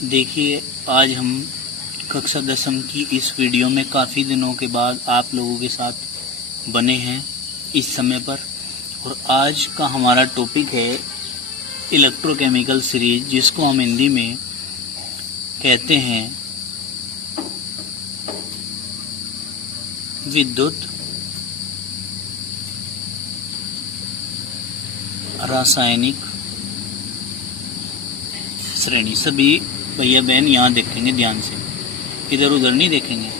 देखिए, आज हम कक्षा 10वीं की इस वीडियो में काफ़ी दिनों के बाद आप लोगों के साथ बने हैं इस समय पर। और आज का हमारा टॉपिक है इलेक्ट्रोकेमिकल सीरीज, जिसको हम हिंदी में कहते हैं विद्युत रासायनिक श्रेणी। सभी भैया बहन यहाँ देखेंगे ध्यान से, इधर उधर नहीं देखेंगे।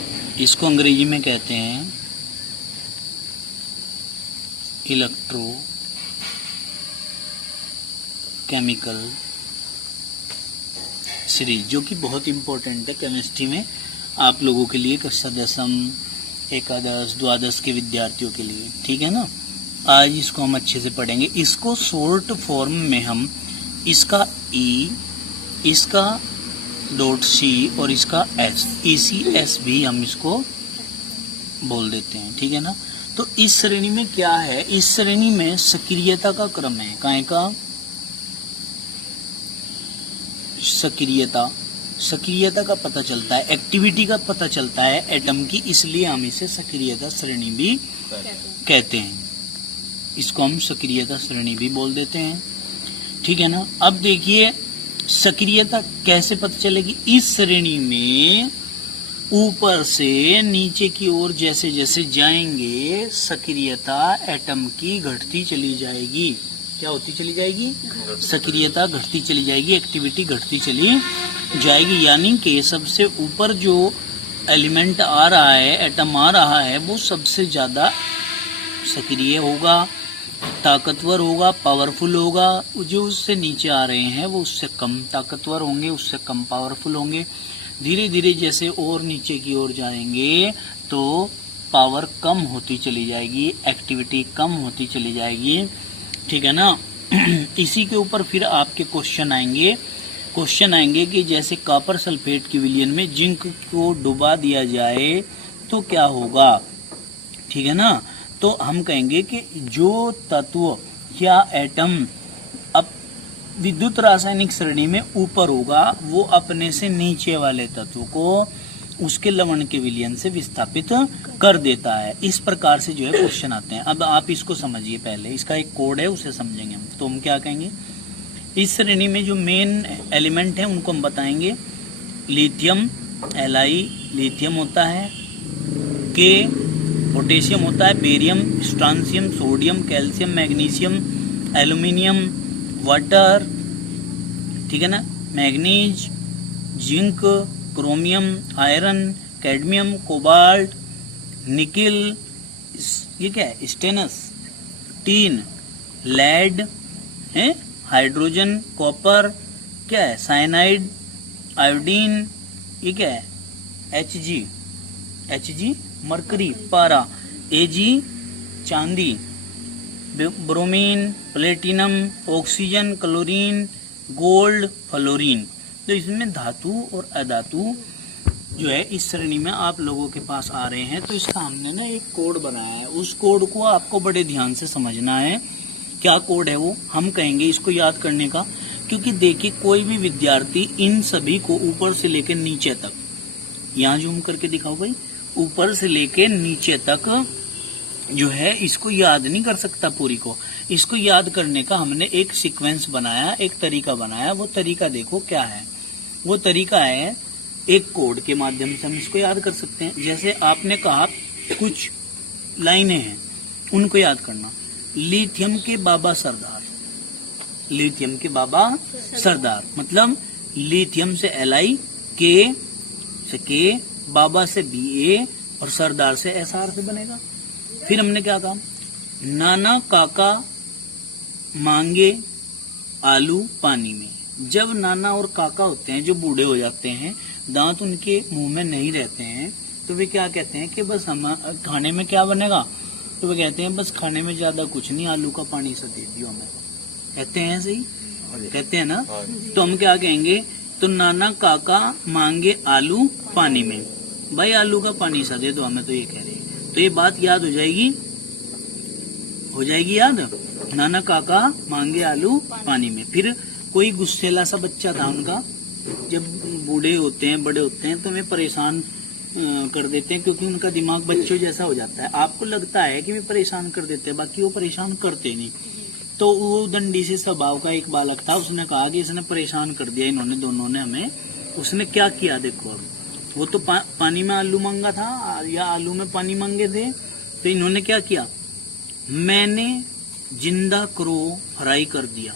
इसको अंग्रेजी में कहते हैं इलेक्ट्रो केमिकल सीरीज, जो कि बहुत इम्पोर्टेंट है केमिस्ट्री में आप लोगों के लिए, कक्षा 10वीं, एकादश, द्वादश के विद्यार्थियों के लिए। ठीक है ना। आज इसको हम अच्छे से पढ़ेंगे। इसको शॉर्ट फॉर्म में हम इसका ई, इसका .C और इसका S, ECS भी हम इसको बोल देते हैं। ठीक है ना। तो इस श्रेणी में क्या है, इस श्रेणी में सक्रियता का क्रम है। काहे का? सक्रियता का पता चलता है, एक्टिविटी का पता चलता है एटम की, इसलिए हम इसे सक्रियता श्रेणी भी कहते हैं। इसको हम सक्रियता श्रेणी भी बोल देते हैं। ठीक है ना। अब देखिए, सक्रियता कैसे पता चलेगी? इस श्रेणी में ऊपर से नीचे की ओर जैसे जैसे जाएंगे, सक्रियता एटम की घटती चली जाएगी। क्या होती चली जाएगी? सक्रियता घटती चली जाएगी, एक्टिविटी घटती चली जाएगी। यानी कि सबसे ऊपर जो एलिमेंट आ रहा है, एटम आ रहा है, वो सबसे ज्यादा सक्रिय होगा, ताकतवर होगा, पावरफुल होगा। जो उससे नीचे आ रहे हैं वो उससे कम ताकतवर होंगे, उससे कम पावरफुल होंगे। धीरे धीरे जैसे और नीचे की ओर जाएंगे तो पावर कम होती चली जाएगी, एक्टिविटी कम होती चली जाएगी। ठीक है ना। इसी के ऊपर फिर आपके क्वेश्चन आएंगे कि जैसे कॉपर सल्फेट के विलयन में जिंक को डुबा दिया जाए तो क्या होगा। ठीक है ना। तो हम कहेंगे कि जो तत्व या एटम अब विद्युत रासायनिक श्रेणी में ऊपर होगा, वो अपने से नीचे वाले तत्व को उसके लवण के विलयन से विस्थापित कर देता है। इस प्रकार से जो है क्वेश्चन आते हैं। अब आप इसको समझिए, पहले इसका एक कोड है, उसे समझेंगे हम। तो हम क्या कहेंगे, इस श्रेणी में जो मेन एलिमेंट है उनको हम बताएंगे। लिथियम, Li लिथियम होता है, K पोटेशियम होता है, barium, strontium, sodium, calcium, magnesium, aluminium, water, ठीक है ना, manganese, zinc, chromium, iron, cadmium, cobalt, nickel, ये क्या है, स्टेनस, टीन, लेड है, हाइड्रोजन, कॉपर, क्या है, साइनाइड, आयोडीन, ये क्या है, Hg मरकरी, पारा, Ag चांदी, bromine, platinum, oxygen, chlorine, gold, fluorine. तो इसमें धातु और अधातु जो है इस श्रेणी में आप लोगों के पास आ रहे हैं। तो इसका हमने ना एक कोड बनाया है, उस कोड को आपको बड़े ध्यान से समझना है। क्या कोड है वो हम कहेंगे इसको याद करने का, क्योंकि देखिए कोई भी विद्यार्थी इन सभी को ऊपर से लेकर नीचे तक, यहाँ जूम करके दिखाओ भाई, ऊपर से लेके नीचे तक जो है इसको याद नहीं कर सकता पूरी को। इसको याद करने का हमने एक सीक्वेंस बनाया, एक तरीका बनाया। वो तरीका देखो क्या है। वो तरीका है एक कोड के माध्यम से हम इसको याद कर सकते हैं। जैसे आपने कहा कुछ लाइनें हैं, उनको याद करना। लिथियम के बाबा सरदार, लिथियम के बाबा सरदार मतलब लिथियम से Li, के बाबा से Ba और सरदार से SR से बनेगा। फिर हमने क्या कहा, नाना काका मांगे आलू पानी में। जब नाना और काका होते हैं, जो बूढ़े हो जाते हैं, दांत उनके मुंह में नहीं रहते हैं, तो वे क्या कहते हैं कि बस हम खाने में क्या बनेगा, तो वे कहते हैं बस खाने में ज्यादा कुछ नहीं, आलू का पानी सा दे दियो हमें। कहते हैं सही, कहते हैं ना। तो हम क्या कहेंगे, तो नाना काका मांगे आलू पानी में, भाई आलू का पानी सा दे दो हमें, तो ये कह रहे हैं। तो ये बात याद हो जाएगी, याद। नाना काका मांगे आलू पानी में। फिर कोई गुस्सेला सा बच्चा था उनका, जब बूढ़े होते हैं, बड़े होते हैं, तो हमें परेशान कर देते हैं, क्योंकि उनका दिमाग बच्चों जैसा हो जाता है। आपको लगता है कि वे परेशान कर देते हैं, बाकी वो परेशान करते नहीं। तो वो दंडी से स्वभाव का एक बालक था, उसने कहा कि इसने परेशान कर दिया, इन्होंने दोनों ने हमें। उसने क्या किया देखो, अब वो तो पानी में आलू मांगा था या आलू में पानी मांगे थे, तो इन्होंने क्या किया, मैंने जिंदा क्रो फ्राई कर दिया।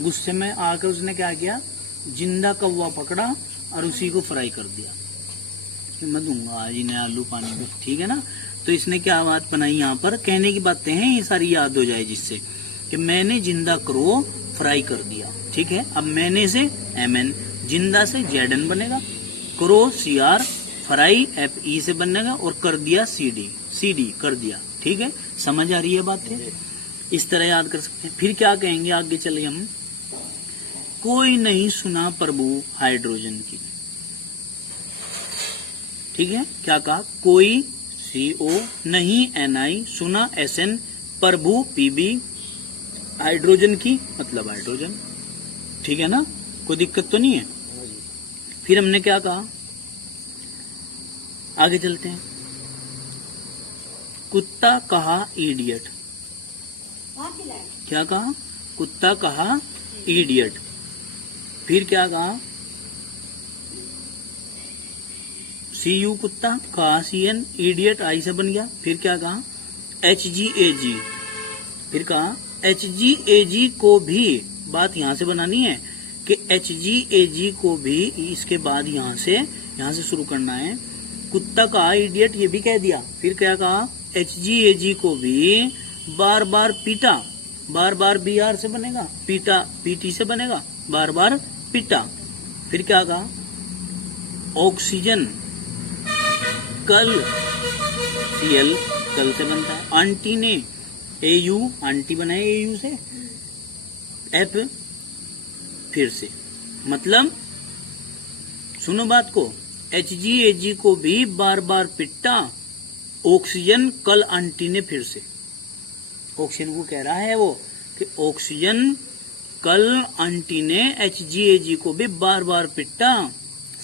गुस्से में आकर उसने क्या किया, जिंदा कौवा पकड़ा और उसी को फ्राई कर दिया कि मैं दूंगा आज इन्हें आलू पानी में, ठीक है ना। तो इसने क्या बात बनाई, यहाँ पर कहने की बातें हैं, ये सारी याद हो जाए जिससे कि मैंने जिंदा क्रो फ्राई कर दिया, ठीक है। अब मैंने से MN, जिंदा से ZN बनेगा, क्रो CR, फ्राई FE से बनेगा, और कर दिया CD कर दिया, ठीक है। समझ आ रही है बात है, इस तरह याद कर सकते हैं। फिर क्या कहेंगे आगे चले हम, कोई नहीं सुना प्रभु हाइड्रोजन की, ठीक है। क्या कहा, कोई CO नहीं NI, सुना SN, प्रभु PB, हाइड्रोजन की मतलब हाइड्रोजन, ठीक है ना, कोई दिक्कत तो नहीं है। फिर हमने क्या कहा, आगे चलते हैं। कुत्ता कहा इडियट, क्या कहा, कुत्ता कहा इडियट। फिर क्या कहा, CU कुत्ता, कहा CN, इडियट I से बन गया। फिर क्या कहा, HGAG, फिर कहा HGAG को भी, बात यहाँ से बनानी है कि HGAG को भी इसके बाद यहाँ से शुरू करना है। कुत्ता कहा इडियट, ये भी कह दिया। फिर क्या कहा, HGAG को भी बार बार पीटा, बार बार BR से बनेगा, पीटा PT से बनेगा, बार बार पीटा। फिर क्या कहा, ऑक्सीजन कल CL, कल से बनता है। आंटी ने AU, आंटी बनाए AU से, F फिर से, मतलब सुनो बात को, HGAG को भी बार बार पिटा, ऑक्सीजन कल आंटी ने फिर से। ऑक्सीजन को कह रहा है वो कि ऑक्सीजन कल आंटी ने HGAG को भी बार बार पिटा।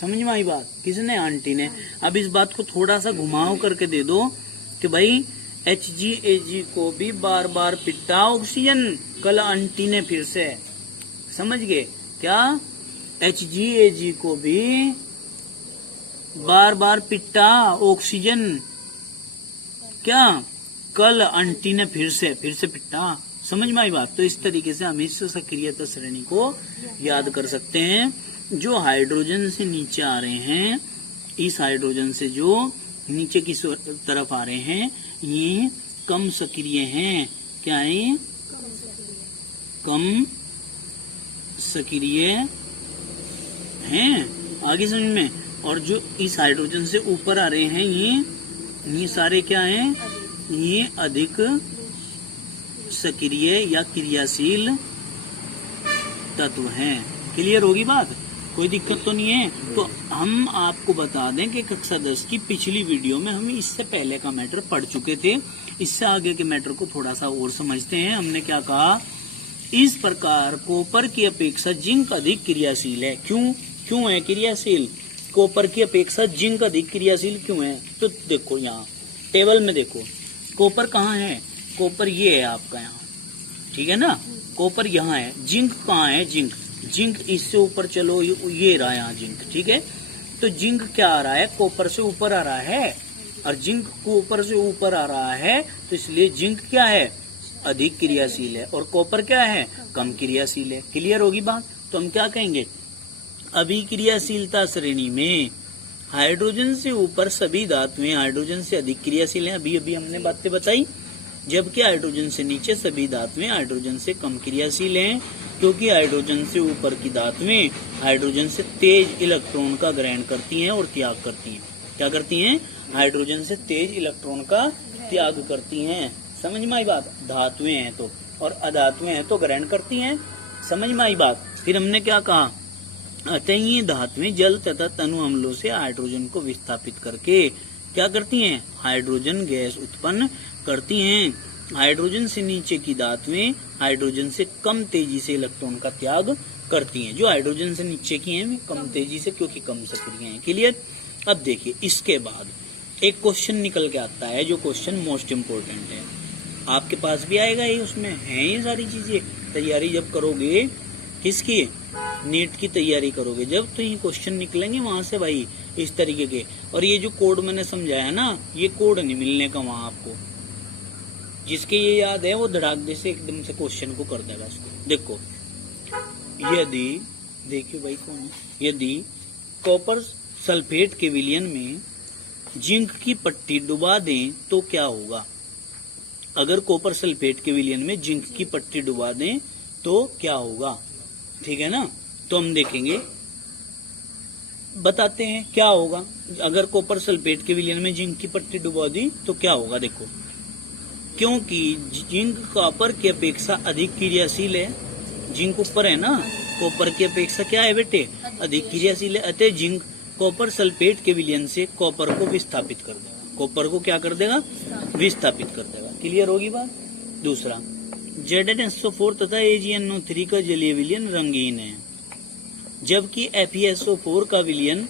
समझ में आई बात, किसने, आंटी ने। अब इस बात को थोड़ा सा घुमाव करके दे दो कि भाई HGAG को भी बार बार पिटा ऑक्सीजन कल आंटी ने फिर से। समझ गए क्या, HGAG को भी बार बार पिटा ऑक्सीजन, क्या, कल आंटी ने फिर से पिटा। समझ में आई बात। तो इस तरीके से हम इस सक्रियता श्रेणी को याद कर सकते हैं। जो हाइड्रोजन से नीचे आ रहे हैं, इस हाइड्रोजन से जो नीचे की तरफ आ रहे हैं, ये कम सक्रिय हैं। क्या है, कम सक्रिय हैं, आगे समझ में। और जो इस हाइड्रोजन से ऊपर आ रहे हैं, ये सारे क्या हैं, ये अधिक सक्रिय या क्रियाशील तत्व हैं। क्लियर होगी बात, कोई दिक्कत तो नहीं है। तो हम आपको बता दें कि कक्षा 10 की पिछली वीडियो में हम इससे पहले का मैटर पढ़ चुके थे। इससे आगे के मैटर को थोड़ा सा और समझते हैं। हमने क्या कहा, इस प्रकार कॉपर की अपेक्षा जिंक अधिक क्रियाशील है। क्यों है क्रियाशील, कॉपर की अपेक्षा जिंक अधिक क्रियाशील क्यों है? तो देखो यहाँ टेबल में देखो, कॉपर कहाँ है, कॉपर ये है आपका यहाँ, ठीक है ना, कॉपर यहाँ है। जिंक कहाँ है, जिंक इससे ऊपर चलो, ये रहा यहाँ जिंक, ठीक है। तो जिंक क्या आ रहा है, कॉपर से ऊपर आ रहा है, और जिंक कॉपर से ऊपर आ रहा है, तो इसलिए जिंक क्या है, अधिक क्रियाशील है, और कॉपर क्या है, कम क्रियाशील है। क्लियर होगी बात। तो हम क्या कहेंगे, अभिक्रियाशीलता श्रेणी में हाइड्रोजन से ऊपर सभी धातुएं हाइड्रोजन से अधिक क्रियाशील हैं। अभी हमने बातें बताई। जबकि हाइड्रोजन से नीचे सभी धातुएं हाइड्रोजन से कम क्रियाशील हैं, क्योंकि हाइड्रोजन से ऊपर की धातुएं हाइड्रोजन से तेज इलेक्ट्रॉन का ग्रहण करती हैं और त्याग करती हैं। क्या करती हैं, हाइड्रोजन से तेज इलेक्ट्रॉन का त्याग करती हैं। समझ में आई बात। धातुएं हैं तो, और अधातुएं हैं तो ग्रहण करती हैं। समझ में आई बात। फिर हमने क्या कहा, अतः ये धातुएं जल तथा तनु अम्लों से हाइड्रोजन को विस्थापित करके क्या करती हैं, हाइड्रोजन गैस उत्पन्न करती हैं। हाइड्रोजन से नीचे की धातुएं हाइड्रोजन से कम तेजी से इलेक्ट्रॉन का त्याग करती हैं। जो हाइड्रोजन से नीचे की हैं वे कम तेजी से, क्योंकि कम सक्रिय हैं। क्लियर। अब देखिए इसके बाद एक क्वेश्चन निकल के आता है, जो क्वेश्चन मोस्ट इम्पोर्टेंट है, आपके पास भी आएगा ये, उसमें है ये सारी चीजें। तैयारी जब करोगे किसकी, नीट की तैयारी करोगे जब, तो ये क्वेश्चन निकलेंगे वहां से भाई इस तरीके के। और ये जो कोड मैंने समझाया ना, ये कोड नहीं मिलने का वहां आपको। जिसके ये याद है वो धड़ाक दे से एकदम से क्वेश्चन को कर देगा इसको। देखो यदि, देखिए भाई कौन है, यदि कॉपर सल्फेट के विलयन में जिंक की पट्टी डुबा दें तो क्या होगा। अगर कॉपर सल्फेट के विलयन में जिंक की पट्टी डुबा दें तो क्या होगा, ठीक है ना। तो हम देखेंगे, बताते हैं क्या होगा। अगर कॉपर सल्फेट के विलयन में जिंक की पट्टी डुबा दी तो क्या होगा। देखो, क्योंकि जिंक कॉपर की अपेक्षा अधिक क्रियाशील है, जिंक ऊपर है ना, कॉपर की अपेक्षा क्या है बेटे, अधिक क्रियाशील है, अतः जिंक कॉपर सल्फेट के विलयन से कॉपर को विस्थापित कर देगा। कॉपर को क्या कर देगा, विस्थापित कर देगा। क्लियर होगी बात। दूसरा, ZnSO4 तथा AgNO3 का जलीय विलयन रंगीन है, जबकि FeSO4 का विलयन